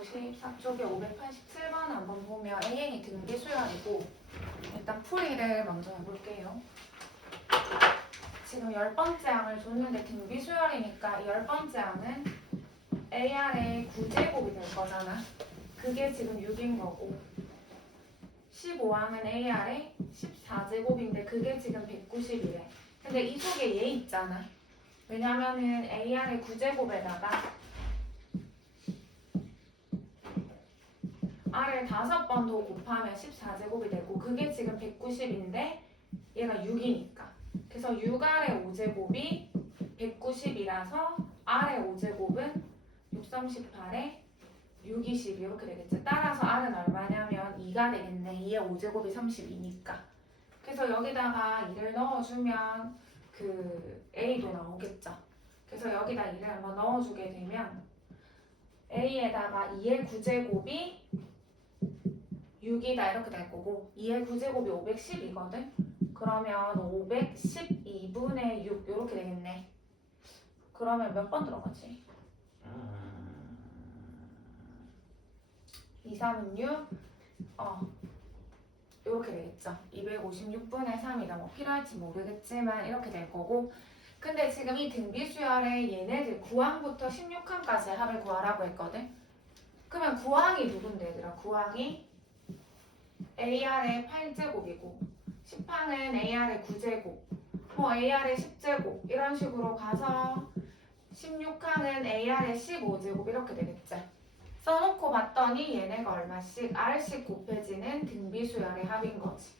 254쪽에 587번 한번 보면 AN이 등비수열이고 일단 풀이를 먼저 해볼게요. 지금 10번째 항을 줬는데 등비수열이니까 이 10번째 항은 AR의 9제곱이 될 거잖아. 그게 지금 6인 거고 15항은 AR의 14제곱인데 그게 지금 190이래. 근데 이 속에 얘 있잖아. 왜냐면은 AR의 9제곱에다가 R을 5번 더 곱하면 14제곱이 되고 그게 지금 190인데 얘가 6이니까 그래서 6R의 5제곱이 190이라서 R의 5제곱은 638에 620 이렇게 되겠지. 따라서 R은 얼마냐면 2가 되겠네. 2의 5제곱이 32니까. 그래서 여기다가 2를 넣어주면 그 A도 나오겠죠. 그래서 여기다 2를 한번 넣어주게 되면 A에다가 2의 9제곱이 6이다 이렇게 될 거고 2의 9제곱이 510이거든. 그러면 512분의 6 이렇게 되겠네. 그러면 몇 번 들어가지? 2, 3은 6 이렇게 되겠죠. 256분의 3이다. 뭐 필요할지 모르겠지만 이렇게 될 거고 근데 지금 이 등비수열에 얘네들 9항부터 16항까지 합을 구하라고 했거든. 그러면 9항이 누군데 얘들아? 9항이 AR의 8제곱이고 10항은 AR의 9제곱 뭐 AR의 10제곱 이런 식으로 가서 16항은 AR의 15제곱 이렇게 되겠지. 써놓고 봤더니 얘네가 얼마씩 R씩 곱해지는 등비수열의 합인 거지.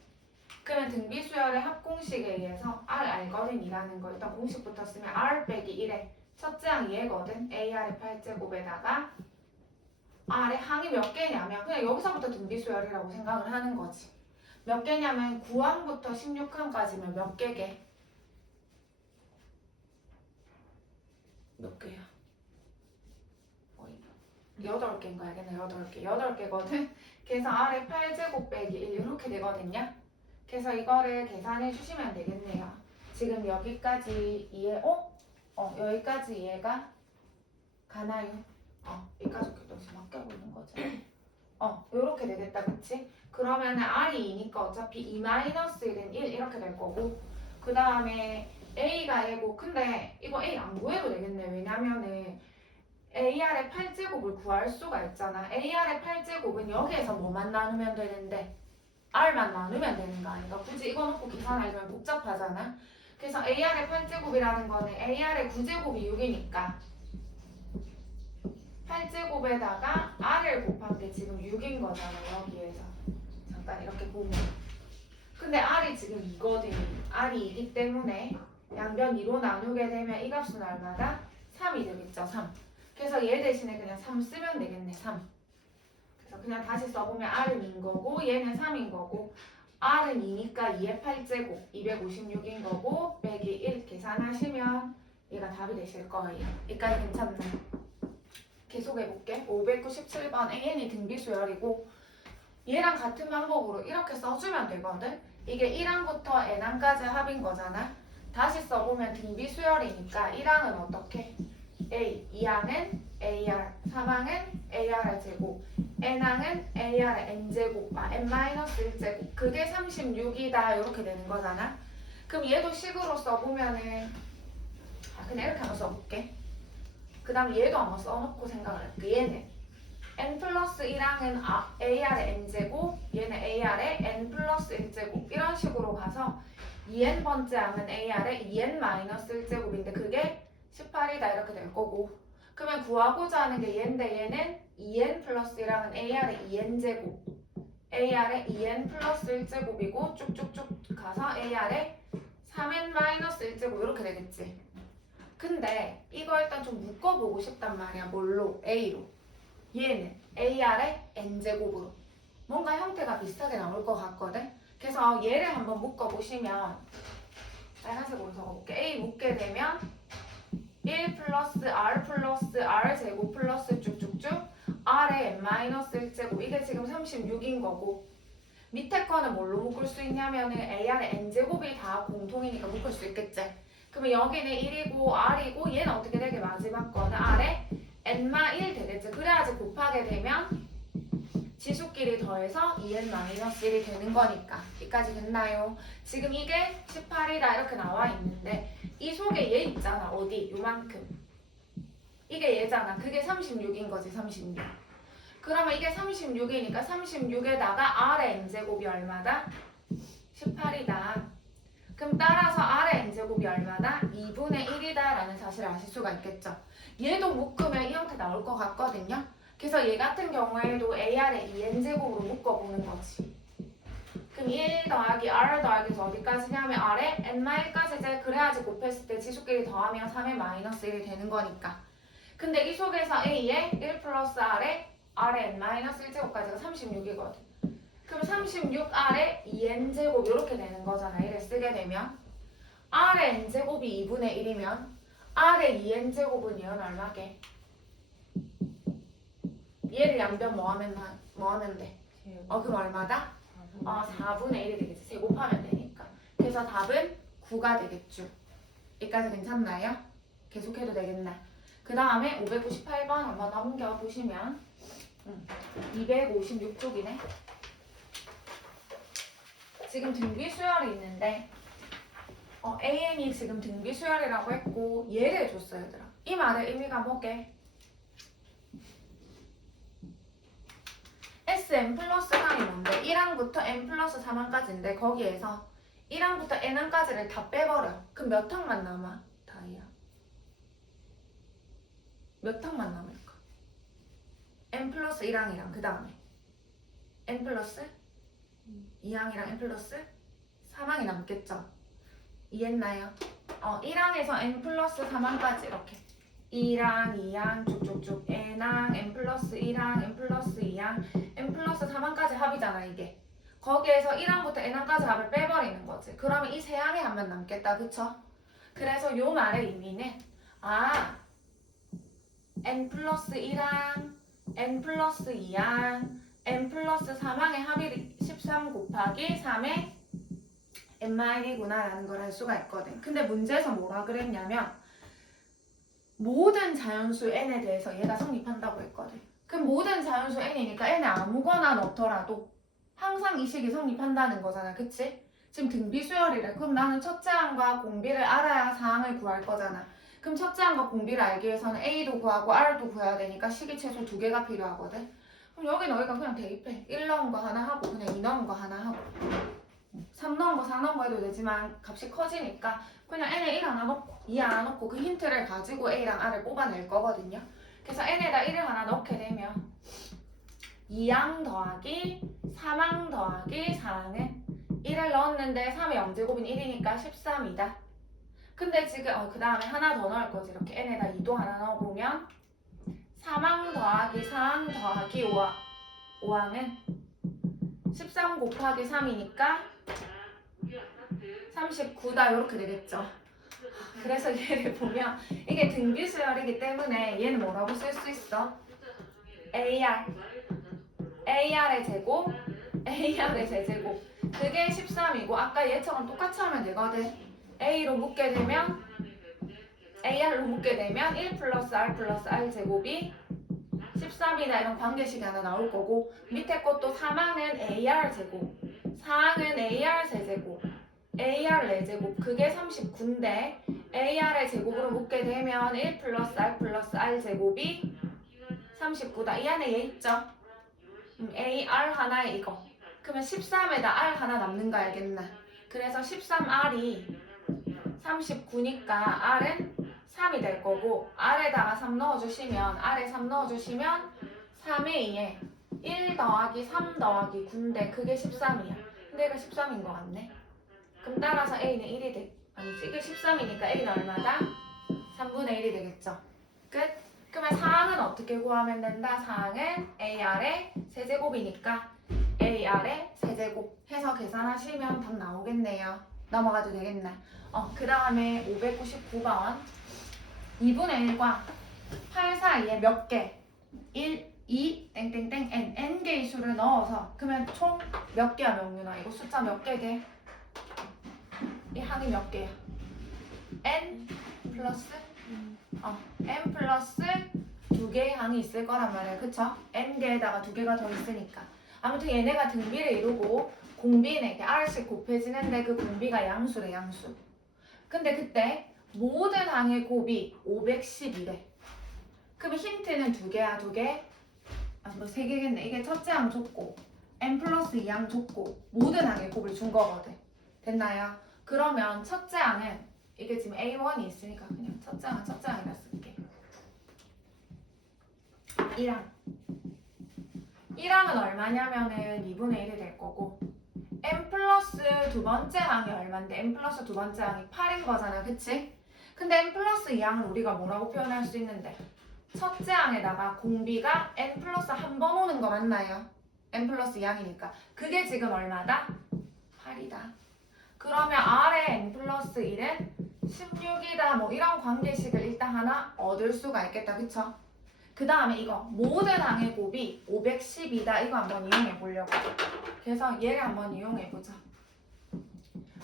그러면 등비수열의 합 공식에 의해서 R 알거든이라는 거 일단 공식부터 쓰면 R 빼기 1에 첫째 항이 얘거든. AR의 8제곱에다가 R의 항이 몇 개냐면 그냥 여기서부터 등비수열이라고 생각을 하는 거지. 몇 개냐면 9항부터 16항까지면 몇 개게? 몇 개야? 8개인가 알겠네. 8개. 8개거든. 그래서 R의 8제곱 빼기 1 이렇게 되거든요. 그래서 이거를 계산해 주시면 되겠네요. 지금 여기까지 이해, 여기까지 이해가 가나요? 여기까지 여기서 맡겨보는 거죠. 요렇게 되겠다, 그치? 그러면은 R이 2니까 어차피 2-1은 1 이렇게 될 거고 그 다음에 A가 A고 근데 이거 A 안 구해도 되겠네. 왜냐면은 AR의 8제곱을 구할 수가 있잖아. AR의 8제곱은 여기에서 뭐만 나누면 되는데 R만 나누면 되는 거 아닌가? 굳이 이거 놓고 계산하려면 복잡하잖아. 그래서 AR의 8제곱이라는 거는 AR의 9제곱이 6이니까 8제곱에다가 R을 곱한 게 지금 6인 거잖아. 여기에서 잠깐 이렇게 보면 근데 R이 지금 2거든. R이 2기 때문에 양변 2로 나누게 되면 이 값은 얼마다? 3이 되겠죠. 3. 그래서 얘 대신에 그냥 3 쓰면 되겠네. 3. 그래서 그냥 다시 써보면 R은 2인 거고 얘는 3인 거고 R은 2니까 2의 8제곱 256인 거고 빼기 1 계산하시면 얘가 답이 되실 거예요. 여기까지 괜찮나? 계속해볼게. 597번 AN이 등비수열이고 얘랑 같은 방법으로 이렇게 써주면 되거든. 이게 1항부터 n항까지 합인 거잖아. 다시 써보면 등비수열이니까 1항은 어떻게? A, 2항은 AR, 3항은 AR의 제곱, n항은 AR의 n제곱, n-1제곱. 그게 36이다 이렇게 되는 거잖아. 그럼 얘도 식으로 써보면은 그냥 이렇게 한번 써볼게. 그 다음 얘도 한번 써놓고 생각을 할게. 얘는 n 플러스 1항은 AR의 n제곱, 얘는 AR의 n 플러스 1제곱 이런 식으로 가서 2n번째 항은 AR의 2n-1제곱인데 그게 18이다 이렇게 될 거고 그러면 구하고자 하는 게 얘인데 얘는 2n 플러스 1항은 AR의 2n제곱 AR의 2n 플러스 1제곱이고 쭉쭉쭉 가서 AR의 3n-1제곱 이렇게 되겠지. 근데 이거 일단 좀 묶어보고 싶단 말이야. 뭘로? A로. 얘는 AR의 n제곱으로 뭔가 형태가 비슷하게 나올 것 같거든. 그래서 얘를 한번 묶어보시면 빨간색으로 적어볼게. A 묶게 되면 1 플러스 R 플러스 R 제곱 플러스 쭉쭉쭉 R의 n-1제곱 이게 지금 36인 거고 밑에 거는 뭘로 묶을 수 있냐면은 AR의 n제곱이 다 공통이니까 묶을 수 있겠지. 그러면 여기는 1이고 R이고 얘는 어떻게 되게 마지막 거는 R의 n-1 되겠지. 그래야지 곱하게 되면 지수끼리 더해서 2n-1이 되는 거니까. 여기까지 됐나요? 지금 이게 18이다 이렇게 나와 있는데 이 속에 얘 있잖아. 어디? 요만큼. 이게 얘잖아. 그게 36인 거지. 36. 그러면 이게 36이니까 36에다가 R의 n제곱이 얼마다? 18이다. 그럼 따라서 R의 n제곱이 얼마다? 2분의 1이다 라는 사실을 아실 수가 있겠죠. 얘도 묶으면 이 형태 나올 것 같거든요. 그래서 얘 같은 경우에도 AR의 2n제곱으로 묶어보는 거지. 그럼 1 더하기 R 더하기에서 어디까지냐면 R에 n-1까지 이제 그래야지 곱했을 때 지수끼리 더하면 3의 마이너스 1이 되는 거니까. 근데 이 속에서 A에 1 플러스 R에 R의 n-1제곱까지가 36이거든. 그럼 36R에 2n제곱 이렇게 되는 거잖아. 이를 쓰게 되면 R의 n제곱이 2분의 1이면 R의 2n제곱은 얘는 얼마게? 얘를 양변 뭐 하면 돼? 그럼 얼마다? 4분의 1이 되겠지. 제곱하면 되니까. 그래서 답은 9가 되겠죠. 여기까지 괜찮나요? 계속해도 되겠나? 그 다음에 598번 한번 넘겨보시면 256쪽이네. 지금 등비 수열이 있는데 AN이 지금 등비 수열이라고 했고 얘를 줬어요, 얘들아. 이 말의 의미가 뭐게? Sn 플러스 3이 뭔데? 1항부터 n 플러스 3항까지인데 거기에서 1항부터 n항까지를 다 빼버려. 그럼 몇 항만 남아? 다이야. 몇 항만 남을까? n 플러스 1항이랑 그 다음에 n 플러스 2항이랑 n 플러스 3항이 남겠죠? 이해했나요? 1항에서 n 플러스 3항까지 이렇게 1항, 2항 쭉쭉쭉 n항, n 플러스 1항, n 플러스 2항, n 플러스 3항까지 합이잖아 이게. 거기에서 1항부터 n항까지 합을 빼버리는 거지. 그러면 이 세 항의 합만 남겠다. 그쵸? 그래서 요 말의 의미는 n 플러스 1항, n 플러스 2항, n 플러스 3항의 합이 13 곱하기 3의 n-1이구나 라는 걸 알 수가 있거든. 근데 문제에서 뭐라 그랬냐면 모든 자연수 n에 대해서 얘가 성립한다고 했거든. 그럼 모든 자연수 n이니까 n에 아무거나 넣더라도 항상 이 식이 성립한다는 거잖아. 그치? 지금 등비 수열이래. 그럼 나는 첫째 항과 공비를 알아야 사항을 구할 거잖아. 그럼 첫째 항과 공비를 알기 위해서는 A도 구하고 R도 구해야 되니까 식이 최소 2개가 필요하거든. 그럼 여기 너희가 그냥 대입해. 1 넣은 거 하나 하고 그냥 2 넣은 거 하나 하고 3 넣은 거 4 넣은 거 해도 되지만 값이 커지니까 그냥 n에 1 하나 넣고 2 하나 넣고 그 힌트를 가지고 A랑 R을 뽑아낼 거거든요. 그래서 n에다 1을 하나 넣게 되면 2항 더하기 3항 더하기 4항은 1을 넣었는데 3의 0제곱인 1이니까 13이다. 근데 지금 그 다음에 하나 더 넣을 거지. 이렇게 n에다 2도 하나 넣어보면 3항 더하기 4항 더하기 5항은 13 곱하기 3이니까 39다 이렇게 되겠죠. 그래서 얘를 보면 이게 등비수열이기 때문에 얘는 뭐라고 쓸 수 있어? AR의 제곱, AR의 제제곱. 그게 13이고 아까 얘처럼 똑같이 하면 되거든. A로 묶게 되면 AR로 묶게 되면 1 플러스 R 플러스 R 제곱이 13이다 이런 관계식이 하나 나올 거고 밑에 것도 3항은 AR 제곱, 4항은 AR 세제곱, AR 4제곱 그게 39인데 AR의 제곱으로 묶게 되면 1 플러스 R 플러스 R 제곱이 39다. 이 안에 얘 있죠? AR 하나에 이거. 그러면 13에다 R 하나 남는 거 알겠나? 그래서 13R이 39니까 R은 3이 될 거고 R에다가 3 넣어주시면 R에 3 넣어주시면 3의 2에 1 더하기 3 더하기 9인데 그게 13이야. 근데 얘가 13인 거 같네. 그럼 따라서 A는 1이 돼. 아니지 이게 13이니까 A는 얼마다? 3분의 1이 되겠죠. 끝? 그러면 사항은 어떻게 구하면 된다? 사항은 AR의 세제곱이니까 AR의 세제곱 해서 계산하시면 답 나오겠네요. 넘어가도 되겠나? 그 다음에 599번 2분의 1과 8 사이에 몇 개? 1, 2, 땡땡땡 n, n개의 수를 넣어서 그러면 총 몇 개야 명륜아? 이거 숫자 몇 개게? 이 항이 몇 개야? n 플러스 n 플러스 2 두 개의 항이 있을 거란 말이에요. 그쵸? n개에다가 두 개가 더 있으니까. 아무튼 얘네가 등비를 이루고 공비는 이렇게 R씩 곱해지는데 그 공비가 양수래, 양수. 근데 그때 모든 항의 곱이 512래. 그럼 힌트는 두 개야, 두 개? 뭐 세 개겠네. 이게 첫째 항 줬고 n 플러스 2항 줬고 모든 항의 곱을 준 거거든. 됐나요? 그러면 첫째 항은 이게 지금 A1이 있으니까 그냥 첫째 항이라 쓸게. 1항. 1항은 얼마냐면은 2분의 1이 될 거고 n 플러스 두 번째 항이 얼만데 n 플러스 두 번째 항이 8인 거잖아. 그치? 근데 n 플러스 2항을 우리가 뭐라고 표현할 수 있는데 첫째 항에다가 공비가 n 플러스 한 번 오는 거 맞나요? n 플러스 2항이니까 그게 지금 얼마다? 8이다. 그러면 R의 n 플러스 1은 16이다 뭐 이런 관계식을 일단 하나 얻을 수가 있겠다. 그쵸? 그 다음에 이거 모든 항의 곱이 512다. 이거 한번 이용해 보려고. 그래서 얘를 한번 이용해 보자.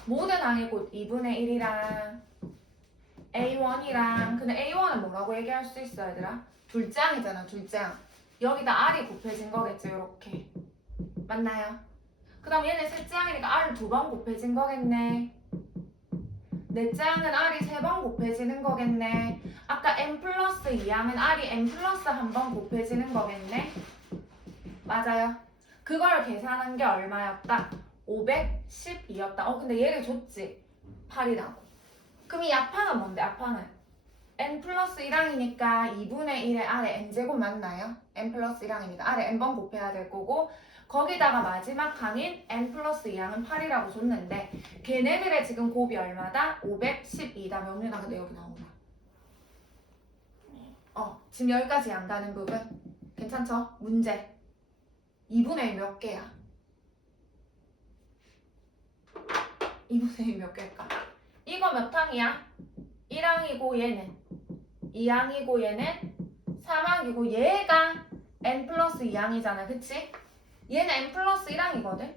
모든 항의 곱 2분의 1이랑 A1이랑 근데 A1은 뭐라고 얘기할 수 있어 얘들아? 둘째 항이잖아. 둘째 항. 여기다 R이 곱해진 거겠지. 이렇게. 맞나요? 그 다음 얘는 셋째 항이니까 R을 두 번 곱해진 거겠네. 넷째 항은 R이 세 번 곱해지는 거겠네. 아까 n 플러스 2항은 R이 n 플러스 한 번 곱해지는 거겠네. 맞아요. 그걸 계산한 게 얼마였다? 512였다. 근데 얘를 줬지. 8이라고. 그럼 이 앞판은 뭔데? 앞판은 n 플러스 1항이니까 2분의 1의 R에 n제곱 맞나요? n 플러스 1항이니까 R에 n번 곱해야 될 거고 거기다가 마지막 항인 n 플러스 2항은 8이라고 줬는데 걔네들의 지금 곱이 얼마다? 512다. 명륜아 근데 여기 나오나? 지금 여기까지 안 가는 부분 괜찮죠? 문제 2분의 1 몇 개야? 2분의 1 몇 개일까? 이거 몇 항이야? 1항이고 얘는 2항이고 얘는 3항이고 얘가 n 플러스 2항이잖아. 그치? 얘는 n 플러스 1항이거든?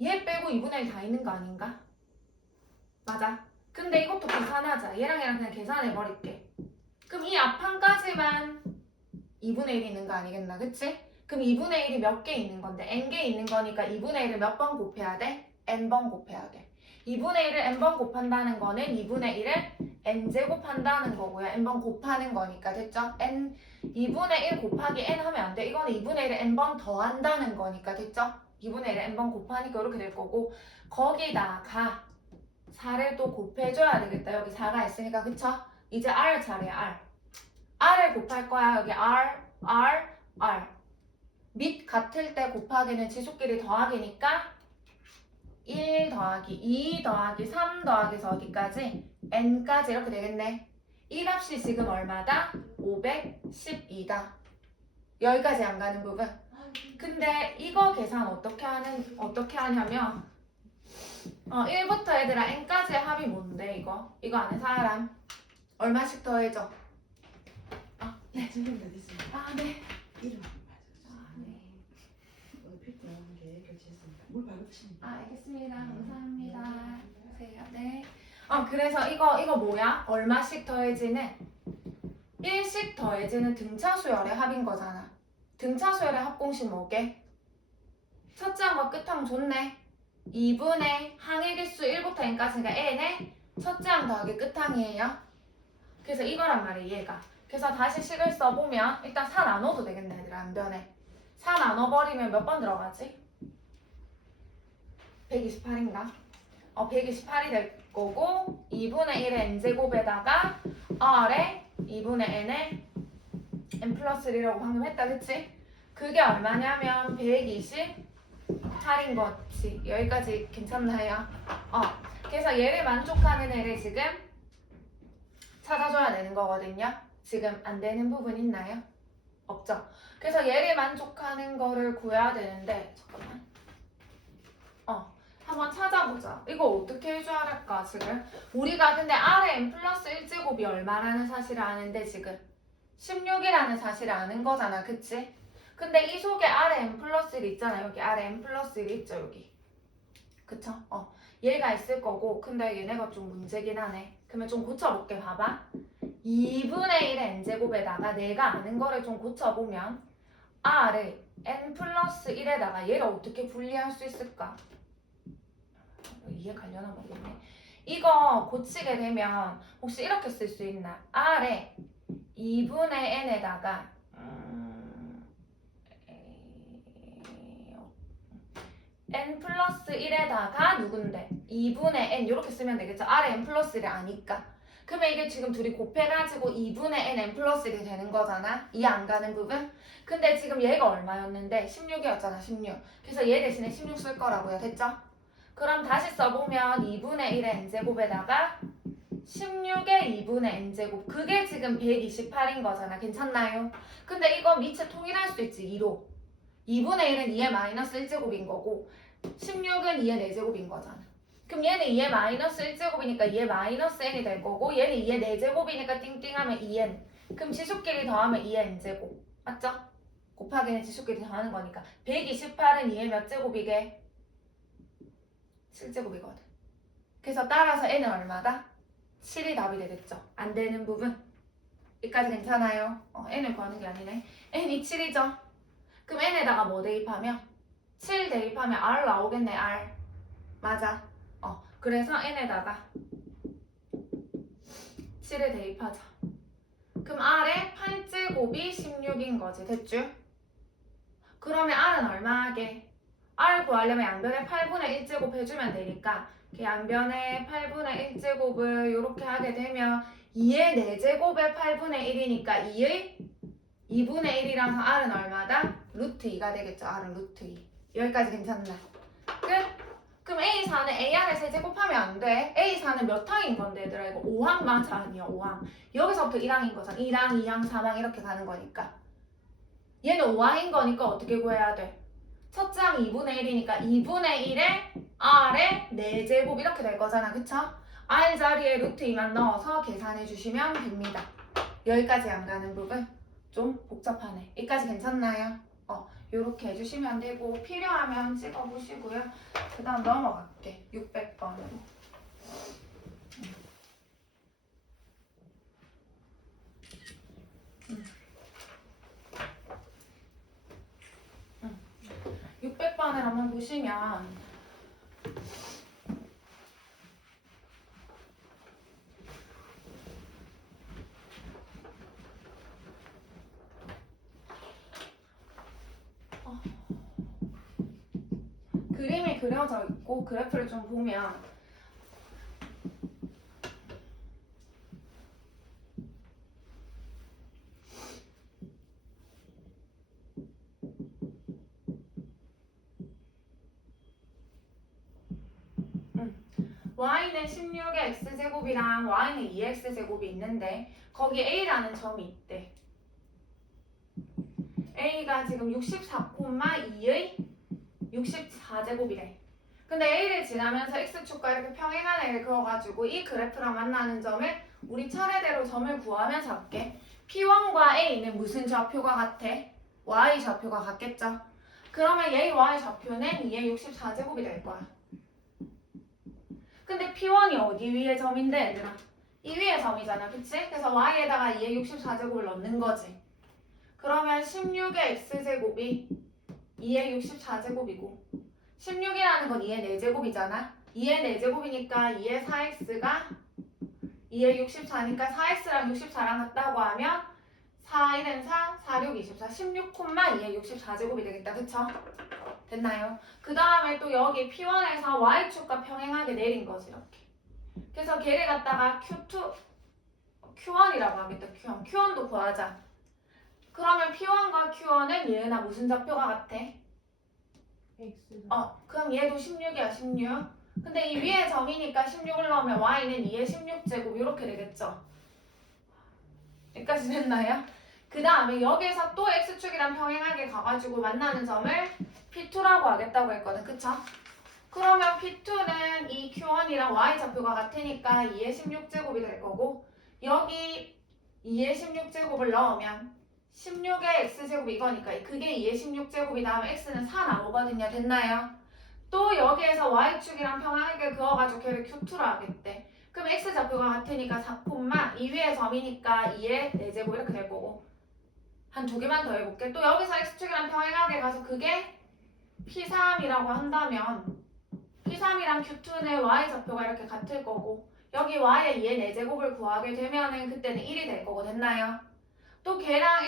얘 빼고 2분의 1 다 있는 거 아닌가? 맞아. 근데 이것도 계산하자. 얘랑 얘랑 그냥 계산해버릴게. 그럼 이 앞판까지만 2분의 1이 있는 거 아니겠나? 그치? 그럼 2분의 1이 몇 개 있는 건데? n개 있는 거니까 2분의 1을 몇 번 곱해야 돼? n번 곱해야 돼. 2분의 1을 n번 곱한다는 거는 2분의 1을 n제곱 한다는 거고요. n번 곱하는 거니까. 됐죠? 2분의 1 곱하기 n 하면 안 돼. 이거는 2분의 1을 n번 더한다는 거니까. 됐죠? 2분의 1을 n번 곱하니까 이렇게 될 거고 거기다가 4를 또 곱해줘야 되겠다. 여기 4가 있으니까. 그쵸? 이제 R 차례야. R을 곱할 거야. 여기 R. 밑 같을 때 곱하기는 지수끼리 더하기니까 1 더하기 2 더하기 3 더하기서 어디까지? n까지 이렇게 되겠네. 이 값이 지금 얼마다? 512다. 여기까지 안 가는 부분. 근데 이거 계산 어떻게 하냐면 1부터 얘들아 n까지의 합이 뭔데 이거? 이거 아는 사람? 얼마씩 더해줘? 네. 지금 다 됐습니다. 네. 이름 맞아요. 네. 오늘 필터 나온 게 결제했습니다. 물 바로 칩니다. 알겠습니다. 감사합니다. 네. 그래서 이거 뭐야? 얼마씩 더해지는? 1씩 더해지는 등차수열의 합인 거잖아. 등차수열의 합공식 뭐게? 첫째 항과 끝항 좋네. 2분의 항의 개수 1부터 n까지가 n의 첫째 항 더하기 끝항이에요. 그래서 이거란 말이에요, 얘가. 그래서 다시 식을 써보면 일단 4 나눠도 되겠네, 얘들아. 안 변해. 4 나눠버리면 몇 번 들어가지? 128인가? 128이 될 거고 2분의 1의 n제곱에다가 r에 2분의 n에 n 플러스 1이라고 방금 했다. 그치? 그게 얼마냐면 128인 거지. 여기까지 괜찮나요? 그래서 얘를 만족하는 애를 지금 찾아줘야 되는 거거든요. 지금 안 되는 부분 있나요? 없죠? 그래서 얘를 만족하는 거를 구해야 되는데 잠깐만. 한번 찾아보자. 이거 어떻게 해줘야 할까 지금? 우리가 근데 R의 n 플러스 1제곱이 얼마라는 사실을 아는데 지금 16이라는 사실을 아는 거잖아. 그치? 근데 이 속에 R의 n 플러스 1 있잖아. 여기 R의 n 플러스 1이 있죠. 여기. 그쵸? 얘가 있을 거고 근데 얘네가 좀 문제긴 하네. 그러면 좀 고쳐볼게. 봐봐. 2분의 1의 n제곱에다가 내가 아는 거를 좀 고쳐보면 r을 n 플러스 1에다가 얘를 어떻게 분리할 수 있을까? 이해 가려나 모르겠네. 이거 고치게 되면 혹시 이렇게 쓸 수 있나? r에 2분의 n에다가 n 플러스 1에다가 누군데? 2분의 n 이렇게 쓰면 되겠죠? r에 n 플러스 1이 아니까. 그러면 이게 지금 둘이 곱해가지고 2분의 n 플러스 1이 되는 거잖아? 이해 안 가는 부분? 근데 지금 얘가 얼마였는데? 16이었잖아, 16. 그래서 얘 대신에 16 쓸 거라고요. 됐죠? 그럼 다시 써보면 2분의 1의 n제곱에다가 16의 2분의 n제곱. 그게 지금 128인 거잖아. 괜찮나요? 근데 이거 밑에 통일할 수 있지, 2로. 2분의 1은 2의 마이너스 1제곱인 거고 16은 2의 4제곱인 거잖아. 그럼 얘는 2의 마이너스 1제곱이니까 2의 마이너스 n이 될 거고 얘는 2의 4제곱이니까 띵띵하면 2n. 그럼 지수끼리 더하면 2의 n제곱. 맞죠? 곱하기는 지수끼리 더하는 거니까 128은 2의 몇 제곱이게? 7제곱이거든. 그래서 따라서 n은 얼마다? 7이 답이 되겠죠. 안 되는 부분. 여기까지 괜찮아요? n을 구하는 게 아니네. n이 7이죠. 그럼 n에다가 뭐 대입하면? 7 대입하면 r 나오겠네. r. 맞아. 그래서 n에다가 7을 대입하자. 그럼 r의 8제곱이 16인 거지. 됐죠? 그러면 r은 얼마 하게? r 구하려면 양변에 8분의 1제곱 해주면 되니까 양변에 8분의 1제곱을 이렇게 하게 되면 2의 4제곱에 8분의 1이니까 2의 2분의 1이라서 r은 얼마다? 루트 2가 되겠죠. r은 루트 2. 여기까지 괜찮나? 끝? 그럼 A4는 AR에 세제곱하면 안 돼. A4는 몇 항인 건데 얘들아 이거 5항 맞아 아니야 5항. 여기서부터 1항인 거잖아. 1항, 2항, 3항 이렇게 가는 거니까. 얘는 5항인 거니까 어떻게 구해야 돼? 첫째 항 2분의 1이니까 2분의 1에 R에 4제곱 이렇게 될 거잖아. 그쵸? R 자리에 루트 2만 넣어서 계산해 주시면 됩니다. 여기까지 안 가는 부분 좀 복잡하네. 여기까지 괜찮나요? 요렇게 해주시면 되고 필요하면 찍어보시고요. 그 다음 넘어갈게. 600번으로. 600번을 한번 보시면 그림이 그려져 있고 그래프를 좀 보면 y는 16의 x제곱이랑 y는 2x제곱이 있는데 거기 a라는 점이 있대. a가 지금 64,2의 64제곱이래. 근데 a를 지나면서 x축과 이렇게 평행한 애를 그어가지고 이 그래프랑 만나는 점을 우리 차례대로 점을 구하면 잡게. P1과 a는 무슨 좌표가 같아? y 좌표가 같겠죠? 그러면 얘의 y 좌표는 2의 64제곱이 될 거야. 근데 P1이 어디 위에 점인데 얘들아? 이 위에 점이잖아. 그치? 그래서 y에다가 2의 64제곱을 넣는 거지. 그러면 16의 x제곱이 2의 64제곱이고 16이라는 건 2의 4제곱이잖아. 2의 4제곱이니까 2의 4x가 2의 64니까 4x랑 64랑 같다고 하면 4, 1은 4, 4, 6, 24, 16, 2의 64제곱이 되겠다. 그쵸? 됐나요? 그 다음에 또 여기 P1에서 Y축과 평행하게 내린 거지 이렇게. 그래서 걔를 갖다가 Q1이라고 하겠다. Q1도 구하자. 그러면 P1과 Q1은 얘나 무슨 좌표가 같아? 그럼 얘도 16이야 16. 근데 이 위에 점이니까 16을 넣으면 Y는 2의 16제곱 이렇게 되겠죠? 여기까지 됐나요? 그 다음에 여기에서 또 X축이랑 평행하게 가가지고 만나는 점을 P2라고 하겠다고 했거든. 그쵸? 그러면 P2는 이 Q1이랑 Y 좌표가 같으니까 2의 16제곱이 될 거고 여기 2의 16제곱을 넣으면 16의 X제곱 이거니까 그게 2의 16제곱이 나오면 X는 4 나오거든요. 됐나요? 또 여기에서 Y축이랑 평행하게 그어가지고 걔를 Q2로 하겠대. 그럼 x좌표가 같으니까 4, 이 위에 점이니까 2의 4제곱 이렇게 될 거고 한 두 개만 더 해볼게. 또 여기서 x축이랑 평행하게 가서 그게 P3이라고 한다면 P3이랑 Q2는 y좌표가 이렇게 같을 거고 여기 y의 2의 4제곱을 구하게 되면은 그때는 1이 될 거고 됐나요? 또 걔랑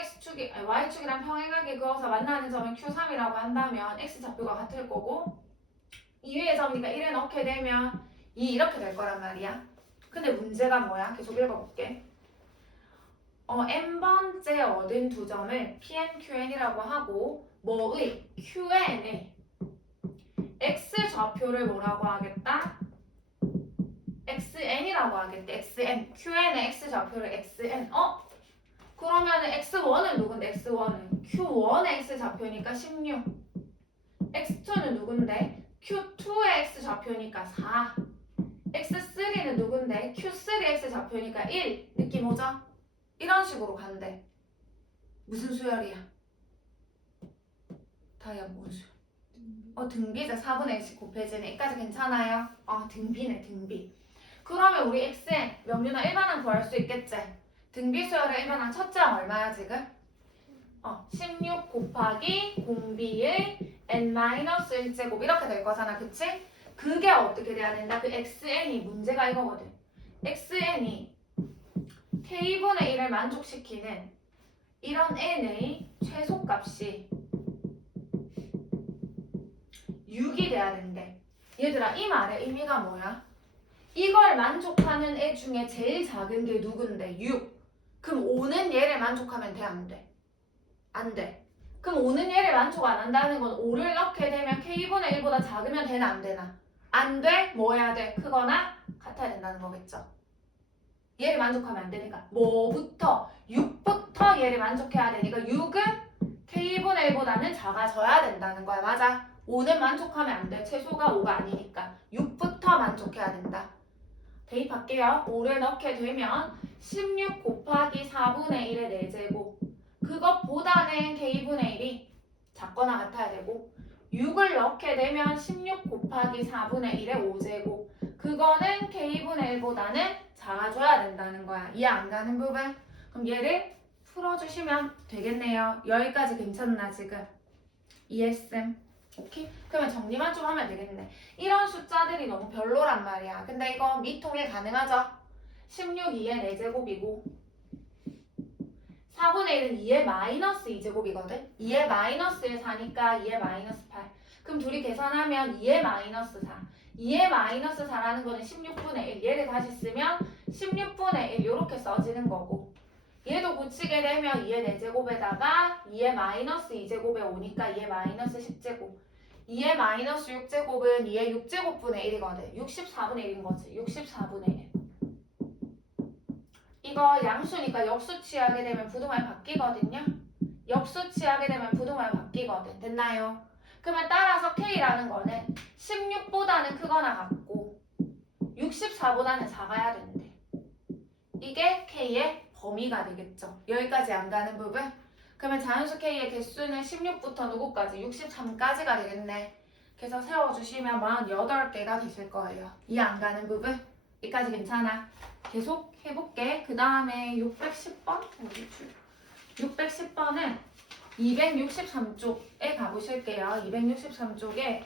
y축이랑 평행하게 그어서 만나는 점은 Q3이라고 한다면 x좌표가 같을 거고 이 위에 점이니까 1에 넣게 되면 2 이렇게 될 거란 말이야. 근데 문제가 뭐야? 계속 읽어볼게. n번째 얻은 두 점을 Pn, Qn이라고 하고 뭐의? Qn의 x좌표를 뭐라고 하겠다? xn이라고 하겠대. xn. Qn의 x좌표를 xn. 그러면은 x1은 누군데? x1은 Q1의 x좌표니까 16. x2는 누군데? Q2의 x좌표니까 4. x3는 누군데? Q3의 x좌표니까 1. 느낌 오죠? 이런 식으로 간대. 무슨 수열이야? 다이아 뭔 수열? 등비죠. 4분의 1씩 곱해지네. 여기까지 괜찮아요? 등비네, 등비. 그러면 우리 xn 명륜화 일반항 구할 수 있겠지? 등비 수열의 일반항 첫째 항 얼마야 지금? 16 곱하기 공비의 n-1제곱 이렇게 될 거잖아. 그치? 그게 어떻게 돼야 된다? 그 xn이 문제가 이거거든. xn이 k분의 1을 만족시키는 이런 n의 최소값이 6이 돼야 된대. 얘들아 이 말의 의미가 뭐야? 이걸 만족하는 애 중에 제일 작은 게 누군데? 6. 그럼 5는 얘를 만족하면 돼? 안 돼? 안 돼. 그럼 5는 얘를 만족 안 한다는 건 5를 넣게 되면 k분의 1보다 작으면 되나 안 되나? 안 돼? 뭐 해야 돼? 크거나 같아야 된다는 거겠죠. 얘를 만족하면 안 되니까 뭐부터? 6부터 얘를 만족해야 되니까 6은 k분의 1보다는 작아져야 된다는 거야. 맞아? 5는 만족하면 안 돼. 최소가 5가 아니니까 6부터 만족해야 된다. 대입할게요. 5를 넣게 되면 16 곱하기 4분의 1의 4제곱 그것보다는 k분의 1이 작거나 같아야 되고 6을 넣게 되면 16 곱하기 4분의 1의 5제곱 그거는 k분의 1보다는 작아져야 된다는 거야. 이해 안 가는 부분? 그럼 얘를 풀어주시면 되겠네요. 여기까지 괜찮나 지금? 이해했음? 오케이? 그러면 정리만 좀 하면 되겠네. 이런 숫자들이 너무 별로란 말이야. 근데 이거 미통일 가능하죠? 16 2의 4제곱이고 4분의 1은 2의 마이너스 2제곱이거든? 2의 마이너스 1 4니까 2의 마이너스 8. 그럼 둘이 계산하면 2의 마이너스 4. 2의 마이너스 4라는 거는 16분의 1. 얘를 다시 쓰면 16분의 1 이렇게 써지는 거고 얘도 고치게 되면 2의 4제곱에다가 2의 마이너스 2제곱에 오니까 2의 마이너스 10제곱 2의 마이너스 6제곱은 2의 6제곱분의 1이거든. 64분의 1인 거지. 64분의 1. 이거 양수니까 역수 취하게 되면 부등호에 바뀌거든요. 역수 취하게 되면 부등호에 바뀌거든. 됐나요? 그러면 따라서 K라는 거는 16보다는 크거나 같고 64보다는 작아야 된대. 이게 K의 범위가 되겠죠. 여기까지 안 가는 부분? 그러면 자연수 K의 개수는 16부터 누구까지? 63까지가 되겠네. 그래서 세워주시면 48개가 되실 거예요. 이해 안 가는 부분? 여기까지 괜찮아? 계속 해볼게. 그 다음에 610번? 610번은 263쪽에 가보실게요. 263쪽에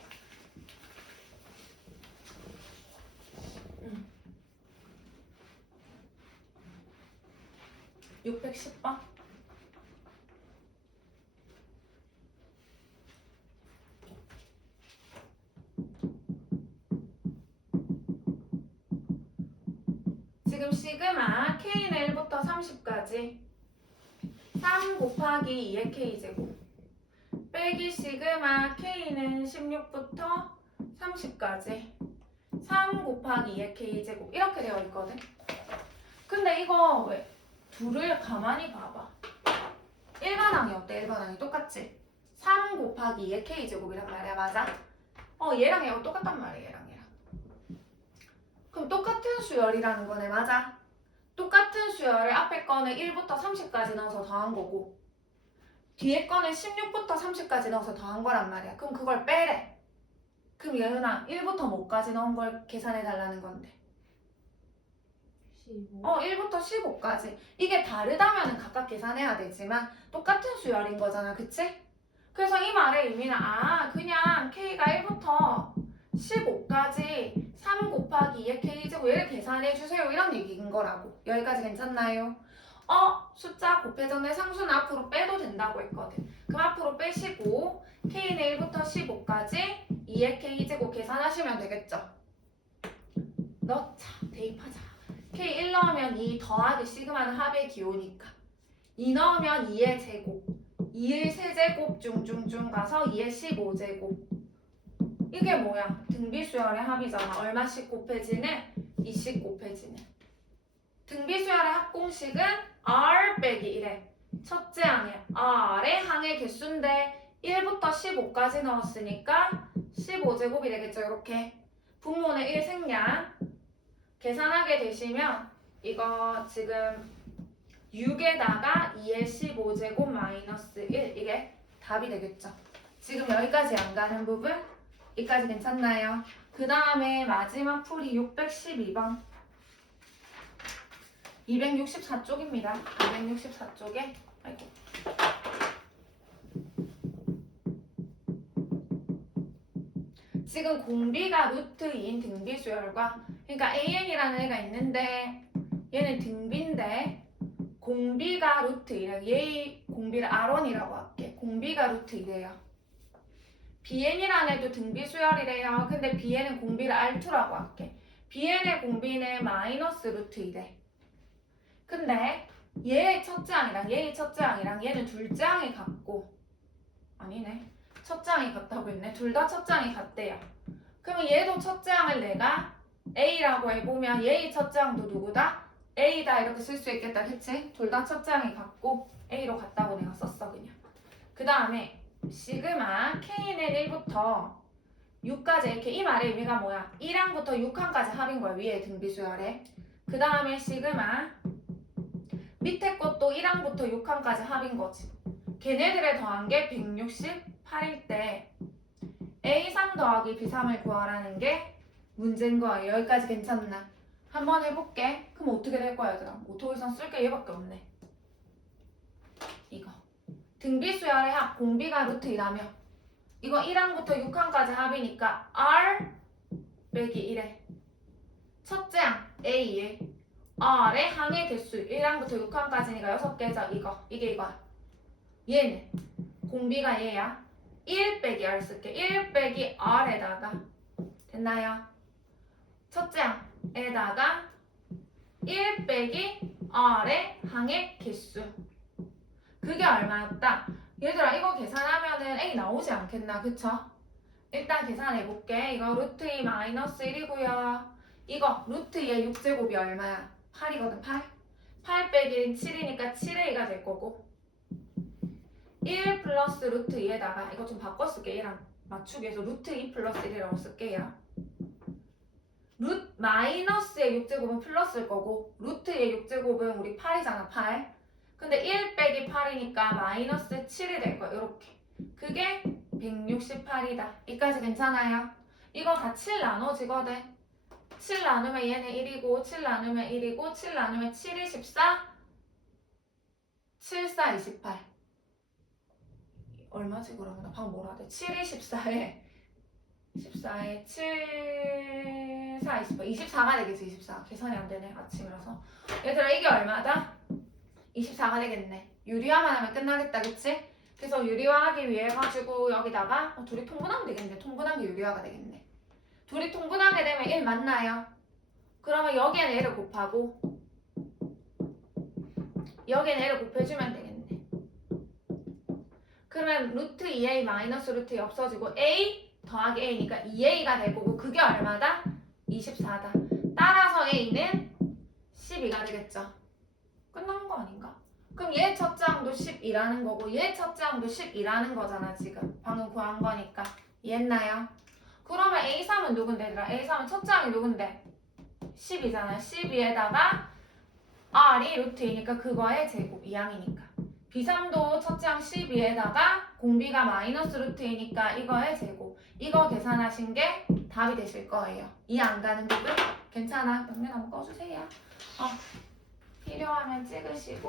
610번 지금 시그마 K는 1부터 30까지 3 곱하기 2의 K제곱 빼기 시그마 K는 16부터 30까지 3 곱하기 2의 K제곱 이렇게 되어 있거든. 근데 이거 왜 둘을 가만히 봐봐. 일반항이 어때? 일반항이 똑같지? 3 곱하기 2의 K제곱이란 말이야. 맞아? 얘랑 얘가 똑같단 말이야. 얘랑 그럼 똑같은 수열이라는 거네. 맞아? 똑같은 수열을 앞에 거는 1부터 30까지 넣어서 더한 거고 뒤에 거는 16부터 30까지 넣어서 더한 거란 말이야. 그럼 그걸 빼래. 그럼 예은아 1부터 뭐까지 넣은 걸 계산해 달라는 건데 15. 1부터 15까지. 이게 다르다면 각각 계산해야 되지만 똑같은 수열인 거잖아. 그치? 그래서 이 말의 의미는 그냥 K가 1부터 15까지 3 곱하기 2의 K제곱 얘를 계산해 주세요. 이런 얘기인 거라고. 여기까지 괜찮나요? 숫자 곱해전에 상수는 앞으로 빼도 된다고 했거든. 그럼 앞으로 빼시고 K는 1부터 15까지 2의 K제곱 계산하시면 되겠죠. 넣자. 대입하자. K 1 넣으면 2 더하기 시그마는 합의 기호니까 2 넣으면 2의 제곱 2의 세제곱 중중중 가서 2의 15제곱 이게 뭐야? 등비수열의 합이잖아. 얼마씩 곱해지는? 2씩 곱해지는. 등비수열의 합공식은 R 빼기 1에 첫째 항에 R의 항의 개수인데 1부터 15까지 넣었으니까 15제곱이 되겠죠. 이렇게 분모는 1 생략 계산하게 되시면 이거 지금 6에다가 2의 15제곱 마이너스 1 이게 답이 되겠죠. 지금 여기까지 안 가는 부분 여기까지 괜찮나요? 그 다음에 마지막 풀이 612번 264쪽입니다. 264쪽에 아이고 지금 공비가 루트 2인 등비수열과 그러니까 AN이라는 애가 있는데 얘는 등비인데 공비가 루트 2래. 얘 공비를 R1이라고 할게. 공비가 루트 2래요. BN이라는 애도 등비수열이래요. 근데 BN은 공비를 R2라고 할게. BN의 공비는 마이너스 루트 2래. 근데 얘의 첫째 항이랑 얘의 첫째 항이랑 얘는 둘째 항이 같고 아니네. 첫째 항이 같다고 했네. 둘 다 첫째 항이 같대요. 그러면 얘도 첫째 항을 내가 A라고 해보면 얘의 첫째 항도 누구다? A다 이렇게 쓸 수 있겠다. 그치? 둘 다 첫째 항이 같고 A로 같다고 내가 썼어 그냥. 그 다음에 시그마 K는 1부터 6까지 이렇게 이 말의 의미가 뭐야? 1항부터 6항까지 합인 거야. 위에 등비수열에. 그 다음에 시그마 밑에 것도 1항부터 6항까지 합인 거지. 걔네들의 더한 게 168일 때 A3 더하기 B3을 구하라는 게 문제인 거예요. 여기까지 괜찮나? 한번 해볼게. 그럼 어떻게 될 거야 얘들아? 오토기선 쓸게 얘밖에 없네. 이거 등비수열의 합 공비가 루트 2라며 이거 1항부터 6항까지 합이니까 R 빼기 1에 첫째 항 A에 R의 항의 개수 1항부터 6항까지니까 6개죠. 이게 이거야. 얘는 공비가 얘야. 1 빼기 R 쓸게. 1 빼기 R에다가 됐나요? 첫째 항에다가 1 빼기 R의 항의 개수 그게 얼마였다? 얘들아 이거 계산하면은 A 나오지 않겠나? 그쵸? 일단 계산해볼게. 이거 루트 2 마이너스 1이고요. 이거 루트 2의 6제곱이 얼마야? 8이거든 8. 8 빼기 1은 7이니까 7A가 될 거고 1 플러스 루트 2에다가 이거 좀 바꿔 쓸게. 얘랑 맞추기 위해서 루트 2 플러스 1이라고 쓸게요. 마이너스의 6제곱은 플러스일 거고 루트의 6제곱은 우리 8이잖아 8. 근데 1 빼기 8이니까 마이너스 7이 될 거야. 이렇게. 그게 168이다. 이까지 괜찮아요? 이거 다 7 나눠지거든. 7 나누면 얘는 1이고 7 나누면 1이고 7 나누면 7이 14 7, 4, 28 얼마지 그러면? 나 방금 뭐라 돼? 7이 14에 14에 7, 4, 28 24가 되겠지. 24 계산이 안 되네 아침이라서. 얘들아 이게 얼마다? 24가 되겠네. 유리화만 하면 끝나겠다 그치? 그래서 유리화하기 위해 가지고 여기다가 둘이 통분하면 되겠네. 통분한 게 유리화가 되겠네. 둘이 통분하게 되면 1 맞나요? 그러면 여기에는 얘를 곱하고 여기에는 얘를 곱해주면 되겠네. 그러면 루트 2a 마이너스 루트 2 없어지고 a 더하기 a니까 2a가 될 거고 그게 얼마다? 24다. 따라서 a는 12가 되겠죠. 끝난 거 아닌가? 그럼 얘 첫째 항도 12라는 거고 얘 첫째 항도 12라는 거잖아 지금. 방금 구한 거니까. 이해했나요? 그러면 A3은 누군데 얘들아? A3은 첫째 항이 누군데? 10이잖아. 12에다가 R이 루트 2니까 그거의 제곱 2항이니까. B3도 첫째 항 12에다가 공비가 마이너스 루트 2니까 이거의 제곱. 이거 계산하신 게 답이 되실 거예요. 이 안 가는 부분 괜찮아. 명면 한번 꺼주세요. 필요하면 찍으시고